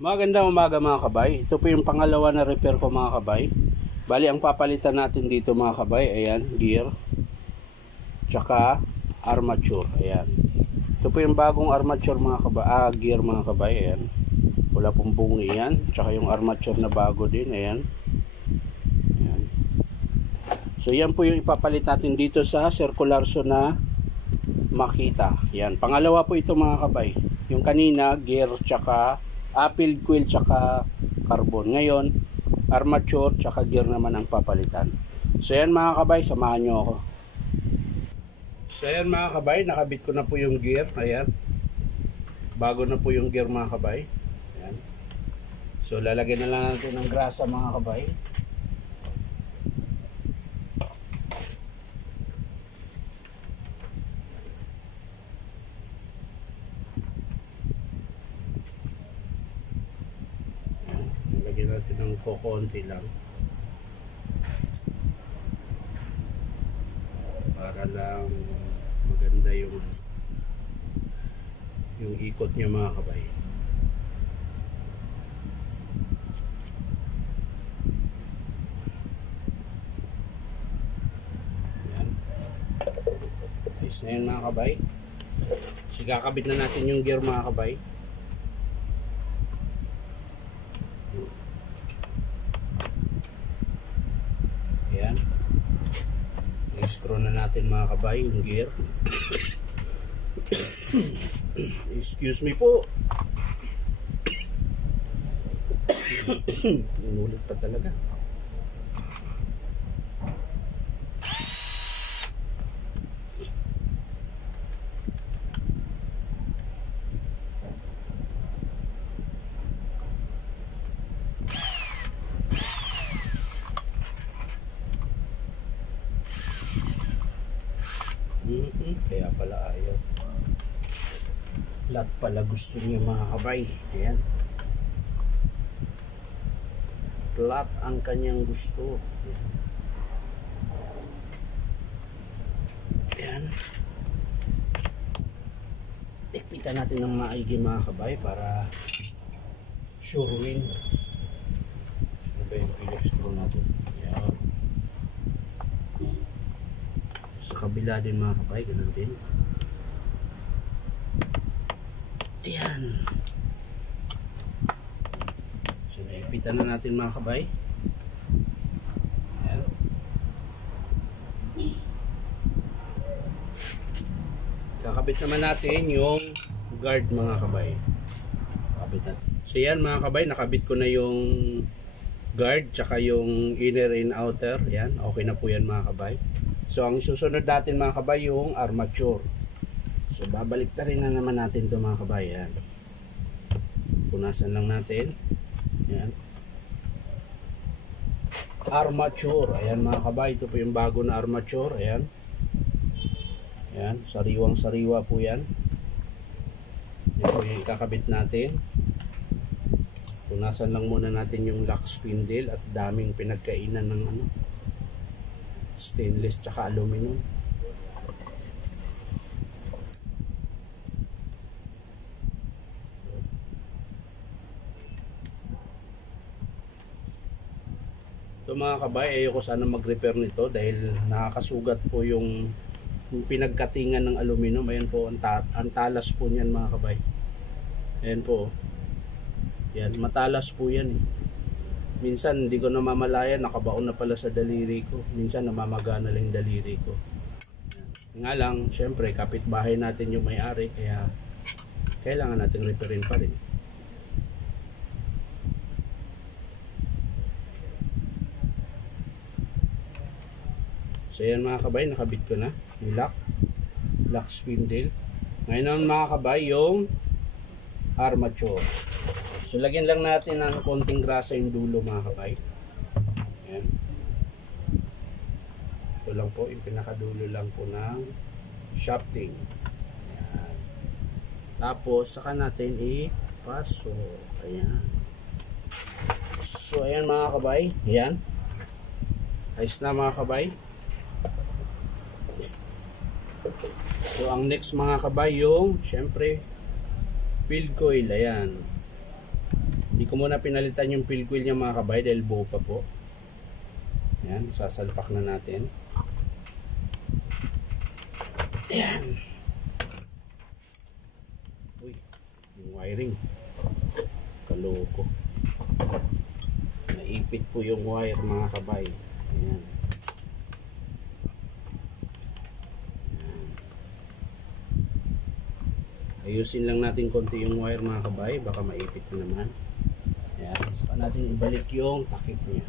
Magandang umaga mga kabay. Ito po yung pangalawa na repair ko mga kabay. Bali ang papalitan natin dito mga kabay, ayan, gear tsaka armature, ayan. Ito po yung bagong armature mga kabay, gear mga kabay, ayan. Wala pong bungi yan, tsaka yung armature na bago din, ayan. Ayan. So yan po yung ipapalit natin dito sa circular so na Makita. Ayan, pangalawa po ito mga kabay. Yung kanina gear tsaka field coil tsaka carbon. Ngayon, armature tsaka gear naman ang papalitan. So yan mga kabay, samahan nyo ako. So yan mga kabay, nakabit ko na po yung gear. Ayan. Bago na po yung gear mga kabay. Ayan. So lalagyan na lang natin ng grasa mga kabay. Lagyan natin ng kukunti lang para lang maganda yung ikot niya mga kabay. Ayan. Ayos na yun mga kabay. So kakabit na natin yung gear mga kabay. Ayan. I-screw na natin mga kabay yung gear. Excuse me po. Inulit pa talaga. Kaya pala ayaw. Flat pala gusto niya mga kabay. Ayan. Flat ang kanyang gusto. Ayan. Ayan. Ikpitan natin ng maigi mga kabay para sure win. Ano ba yung Phillips screw natin? Ayan. Sa kabila din mga kabay, ganun din. Ayan. So naipitan na natin mga kabay. Ayan. Kakabit naman natin yung guard mga kabay. Kakabit natin. So yan mga kabay, nakabit ko na yung guard tsaka yung inner and outer. Ayan, okay na po yan mga kabay. So ang susunod natin mga kabay yung armature. So babalik na rin na naman natin ito mga kabay. Ayan. Punasan lang natin. Ayan. Armature. Ayan mga kabay. Ito po yung bago na armature. Ayan. Ayan. Sariwang sariwa po yan. Ito yung kakabit natin. Punasan lang muna natin yung lock spindle at daming pinagkainan ng stainless tsaka aluminum. So mga kabay, ayoko sana mag-repair nito dahil nakakasugat po yung pinagkatingan ng aluminum. Ayan po, ang talas po niyan mga kabay. Ayan po. Yan, matalas po yan. Minsan hindi ko namamalayan, nakabaon na pala sa daliri ko. Minsan namamagana lang yung daliri ko. Ayan. Nga lang, syempre kapitbahay natin yung may-ari, kaya kailangan natin repairin pa rin. So yan mga kabay, nakabit ko na yung lock spindle. Ngayon naman mga kabay, yung armature. So lagyan lang natin ng konting grasa yung dulo mga kabay. Ayan. Ito lang po, yung pinakadulo lang po ng shafting. Ayan. Tapos saka natin ipasok. Ayan. So ayan mga kabay, ayan. Ayos na mga kabay. So ang next mga kabay yung syempre field coil, ayan. ko muna pinalitan yung field coil niya mga kabay dahil buo pa po. Yan, sasalpak na natin. Yan. Uy, yung wiring. Kaloko. Naipit po yung wire mga kabay. Ayan. Ayusin lang natin konti yung wire mga kabay, baka maipit na naman. Ayan, saka natin ibalik yung takip niya.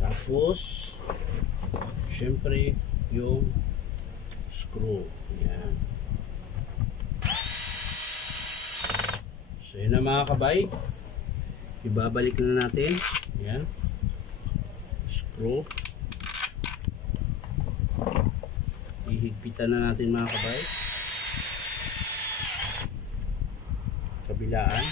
Tapos syempre yung screw. Ayan. So yun na mga kabay, ibabalik na natin. Ayan, screw. Ihigpitan na natin mga kabay. Kabilaan.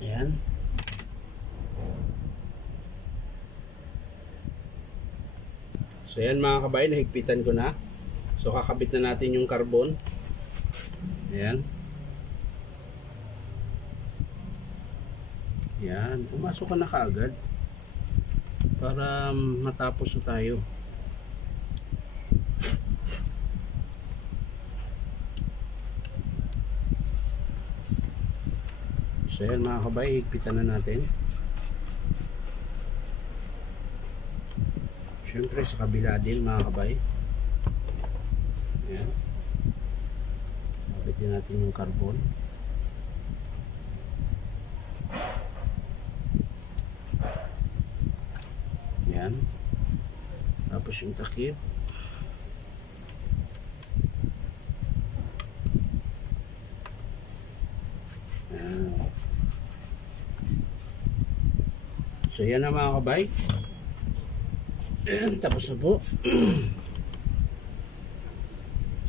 Ayan. So yan mga kabay, nahigpitan ko na. So kakabit na natin yung carbon. Ayan. Yan, pumasok ka na kaagad para matapos na tayo. So yan mga kabay, higpitan na natin. Siyempre sa kabila din mga kabay. Yan. Habitin natin yung carbon. Yan. Tapos yung takip. Yan. So yan na mga kabay. Tapos na po.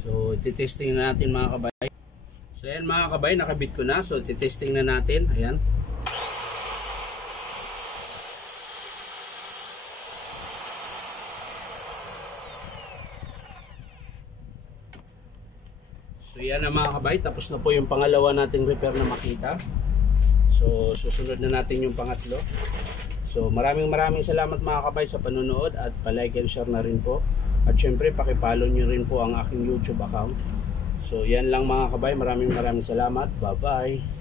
So titesting na natin mga kabay. So yan mga kabay, nakabit ko na. So titesting na natin. Ayan. So yan na mga kabay, tapos na po yung pangalawa nating repair na makita. So susunod na natin yung pangatlo. So maraming salamat mga kabay sa panonood at pa-like and share na rin po. At syempre paki-follow nyo rin po ang aking YouTube account. So yan lang mga kabay, maraming salamat. Bye bye.